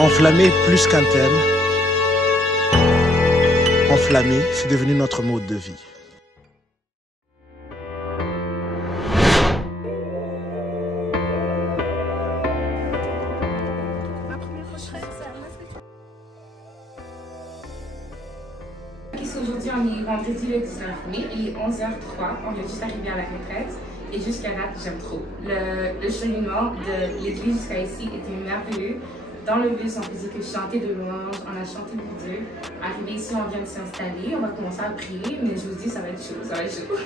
Enflammé plus qu'un thème, enflammé, c'est devenu notre mode de vie. Aujourd'hui, on est vendredi le 19 mai, il est 11h03, on vient juste d'arriver à la retraite et jusqu'à là, j'aime trop. Le cheminement de l'église jusqu'à ici était merveilleux. Dans le bus, on faisait que chanter de louanges, on a chanté pour Dieu. Arrivé ici, on vient de s'installer, on va commencer à prier, mais je vous dis, ça va être chaud, ça va être chaud.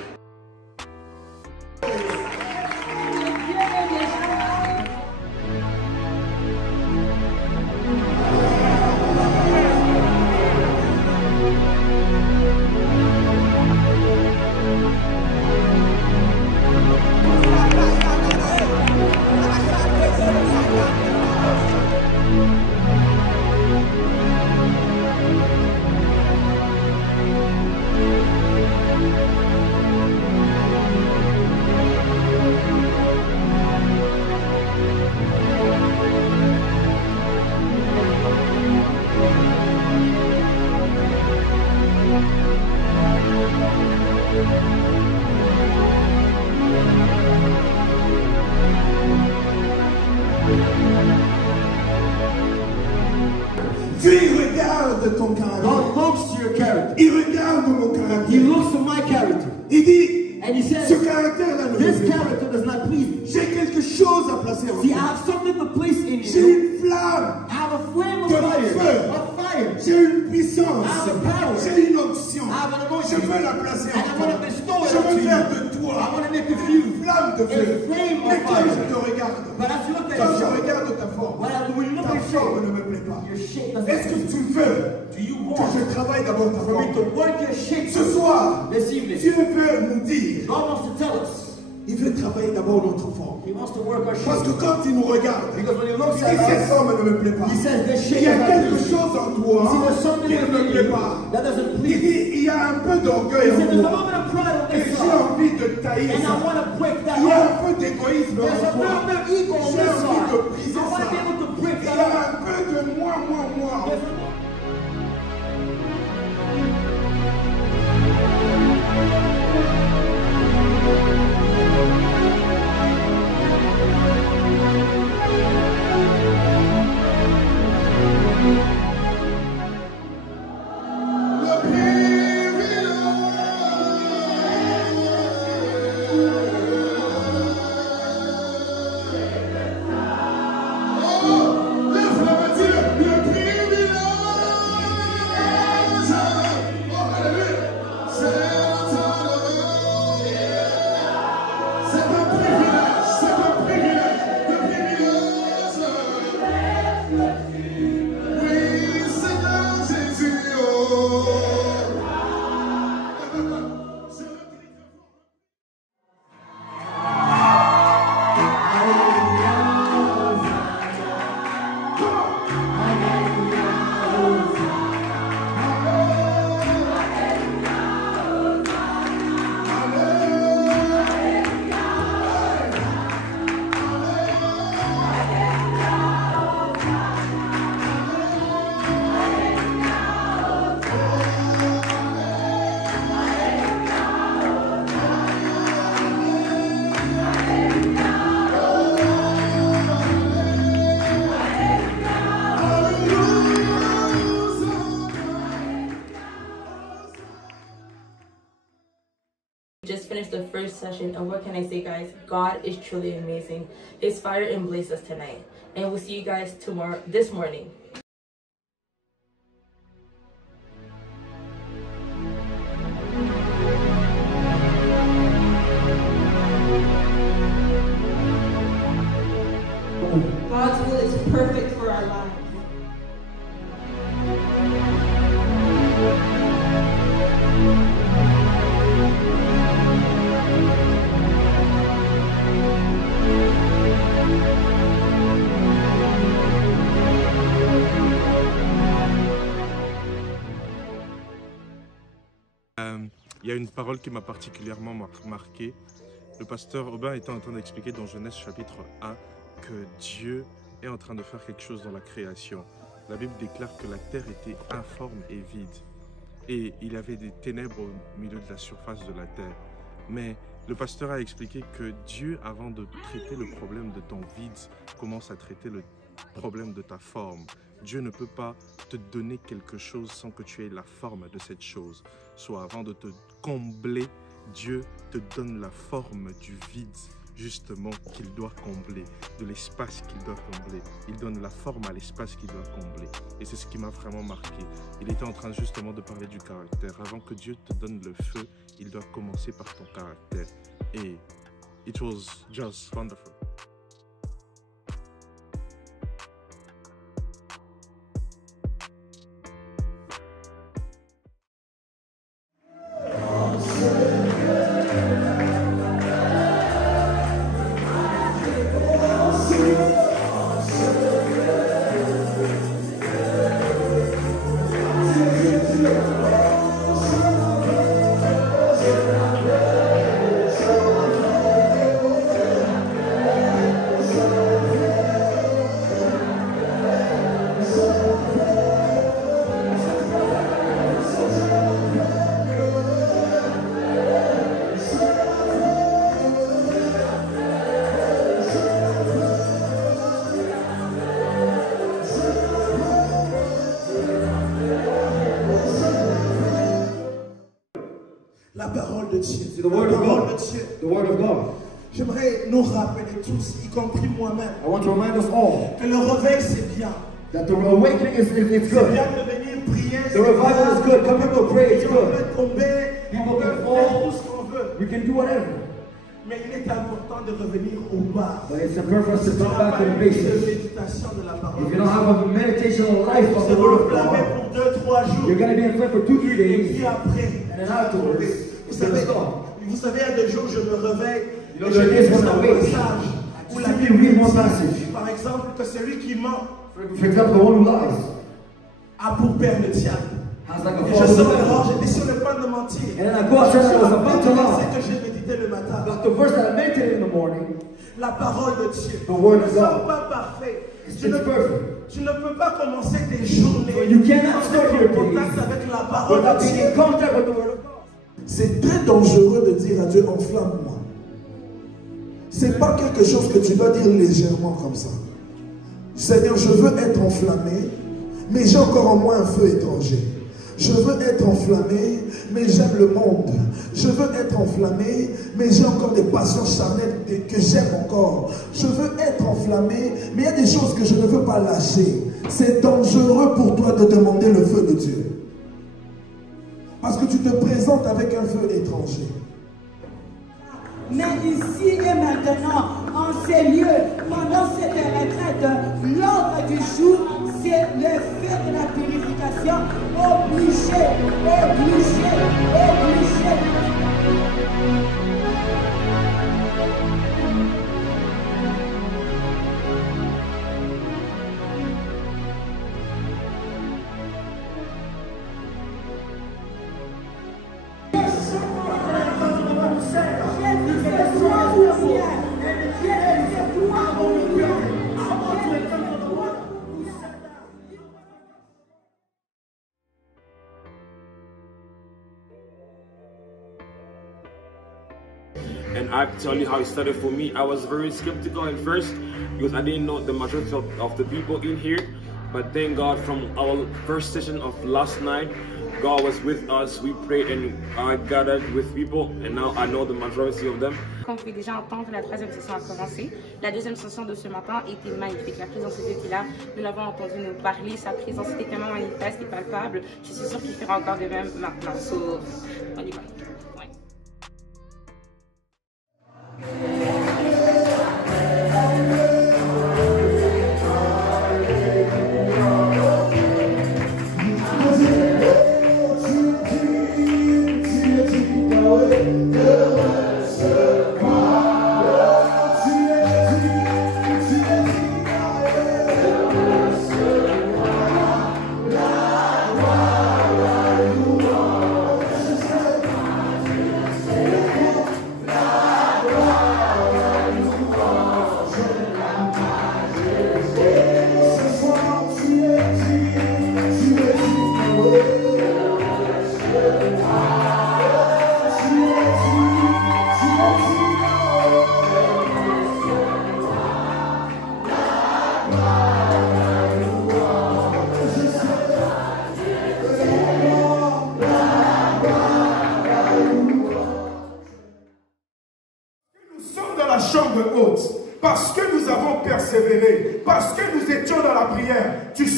Dieu regarde ton caractère. God looks to your character. Il regarde mon caractère. He looks to my character. Il dit, And he says, ce caractère-là ne me this plaît pas. character does not please me. J'ai quelque chose à placer en See, I toi. have something to place in J'ai you. une flamme. I have a flame of De fire. feu. Of fire. J'ai une puissance. I have a power. J'ai une onction. I have an Je anointing. veux la placer And I en want toi. to bestow it Je onto veux you. faire de I toi want to make of une you flamme de feu. a flame Mais of quand je fire. te regarde, But as you look at quand je yourself, regarde ta forme, when you look ta at your forme shape, ne me plaît pas. your shape doesn't Est-ce que please tu me. veux Do you que want je travaille d'abord ta for me to forme? work your shape Ce soir, this evening? Dieu veut nous dire, God wants to tell us. il veut travailler d'abord notre forme. He wants to work our Parce shape. que quand il nous regarde, Because when he looks il dit at cette us, forme ne me plaît pas. he says this Il shape y a does not quelque please me. chose en toi See, there's something qui ne me in plaît you pas. that doesn't Il please me. dit, il y a un peu d'orgueil He en said, there's a toi. moment of pride on Et this j'ai side. envie de tailler And I ça. want to break that Il y a off. un peu d'égoïsme en There's a toi. little bit of ego on J'ai this envie side. de briser I want to be ça. able to break Il y that a off. un peu de moi. There's a- Just finished the first session, and what can I say, guys? God is truly amazing. His fire emblazed us tonight, and we'll see you guys tomorrow, this morning. God's will is perfect for our lives. Il y a une parole qui m'a particulièrement marqué. Le pasteur Aubin était en train d'expliquer dans Genèse chapitre 1 que Dieu est en train de faire quelque chose dans la création. la Bible déclare que la terre était informe et vide. Et il y avait des ténèbres au milieu de la surface de la terre. Mais le pasteur a expliqué que Dieu, avant de traiter le problème de ton vide, commence à traiter le problème de ta forme. Dieu ne peut pas te donner quelque chose sans que tu aies la forme de cette chose. Soit avant de te combler, Dieu te donne la forme du vide, justement, qu'il doit combler, de l'espace qu'il doit combler. Il donne la forme à l'espace qu'il doit combler. Et c'est ce qui m'a vraiment marqué. Il était en train justement de parler du caractère. Avant que Dieu te donne le feu, il doit commencer par ton caractère. Et it was just wonderful. La parole de Dieu. The word La of parole God. de Dieu. The word of God. J'aimerais nous rappeler tous, y compris moi-même, I want to remind us all que le réveil c'est bien. that the awakening is C'est good. bien de venir prier. The revival is good. Coming to pray is On good. peut tomber, People on peut can faire fall. tout ce qu'on veut. We can do whatever. Mais il est important de revenir au bas. But it's important for us to Si tu come n'as back pas to the eu de basics. méditation de la parole If de you don't have a meditational life Dieu, of c'est the word of enflammé God, pour 2-3 jours. you're going to be in for 2-3 Et days. puis après, And then afterwards, vous it's going to savez, stop. il y a des jours où je me réveille You know, et je there is lis one un awake. passage où la Simply Bible read one dit, passage. par exemple, que celui qui ment For example, the one who lies a pour père le diable. has like a Et je father. sors dehors, j'étais sur le point de mentir. And then I go outside and I was about to lie. C'est que j'ai médité le matin. But the verse that I meditated in the morning, La parole de Dieu. The word Nous of ne God. sommes pas parfaits. It's Tu ne perfect. peux pas commencer tes journées You cannot sans start être your en contact days avec la parole without de being Dieu. in contact with the word of God. C'est très dangereux de dire à Dieu, enflamme-moi. C'est pas quelque chose que tu dois dire légèrement comme ça. Seigneur, je veux être enflammé, mais j'ai encore en moi un feu étranger. Je veux être enflammé, mais j'aime le monde. Je veux être enflammé, mais j'ai encore des passions charnelles que j'aime encore. Je veux être enflammé, mais il y a des choses que je ne veux pas lâcher. C'est dangereux pour toi de demander le feu de Dieu. Parce que tu te présentes avec un feu étranger. Mais ici et maintenant, en ces lieux, pendant cette retraite, l'ordre du jour, c'est le feu de la purification. Obligé, obligé, obligé. And I have to tell you how it started for me. I was very skeptical at first because I didn't know the majority of the people in here. But thank God, from our first session of last night, God was with us. We prayed and I gathered with people, and now I know the majority of them. On pouvait déjà entendre, la troisième session a commencé. La deuxième session de ce matin était magnifique. La présence de Dieu était là. Nous l'avons entendu nous parler. Sa présence était tellement manifeste et palpable. Je suis sûre qu'il fera encore de même maintenant. So, on y va. Ouais.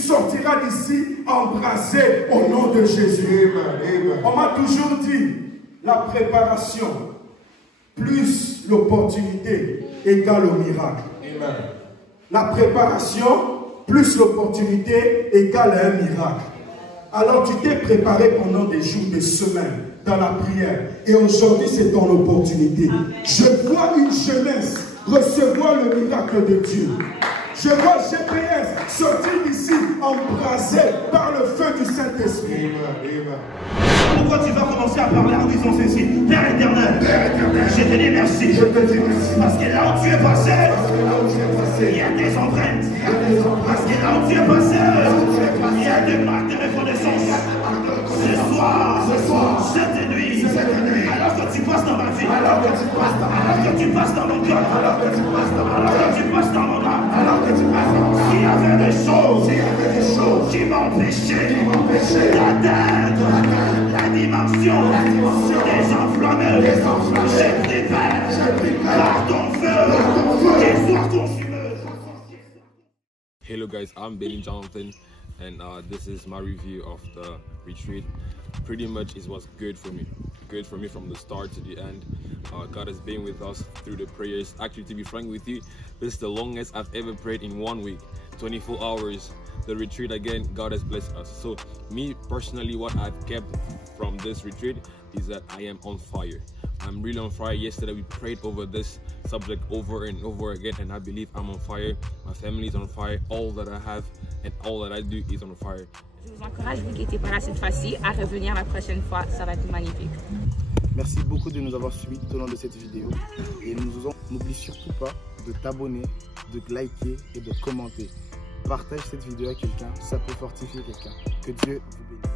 sortiras d'ici embrasé au nom de Jésus. On m'a toujours dit, la préparation plus l'opportunité égale au miracle. La préparation plus l'opportunité égale à un miracle. Alors tu t'es préparé pendant des jours, des semaines dans la prière. Et aujourd'hui c'est ton opportunité. Je vois une jeunesse recevoir le miracle de Dieu. Je vois GPS sortir d'ici embrasé par le feu du Saint-Esprit. Pourquoi tu vas commencer à parler en disant ceci? Père éternel, je te dis merci. Parce que là où tu es passé, il y a des empreintes. Parce que là où tu es passé, il y a des marques de reconnaissance. Ce soir, cette nuit, alors que tu passes dans ma vie, alors que tu passes dans mon cœur, alors que tu passes dans mon âme, s'il y avait des choses qui m'empêchaient d'atteindre la dimension des enflammés, j'ai pris par ton feu, qu'ils soient consumés. Hello guys, I'm Benny Jonathan, and this is my review of the retreat. Pretty much it was good for me from the start to the end. God has been with us through the prayers. Actually, to be frank with you, this is the longest I've ever prayed in 1 week, 24 hours. The retreat again, God has blessed us. So me personally, what I've kept from this retreat is that I am on fire. I'm really on fire. Yesterday we prayed over this subject over and over again, and I believe I'm on fire. My family is on fire. All that I have and all that I do is on fire. Je vous encourage, vous qui n'étiez pas là cette fois-ci, à revenir la prochaine fois. Ça va être magnifique. Merci beaucoup de nous avoir suivis tout au long de cette vidéo. Et n'oublie surtout pas de t'abonner, de liker et de commenter. Partage cette vidéo à quelqu'un, ça peut fortifier quelqu'un. Que Dieu vous bénisse.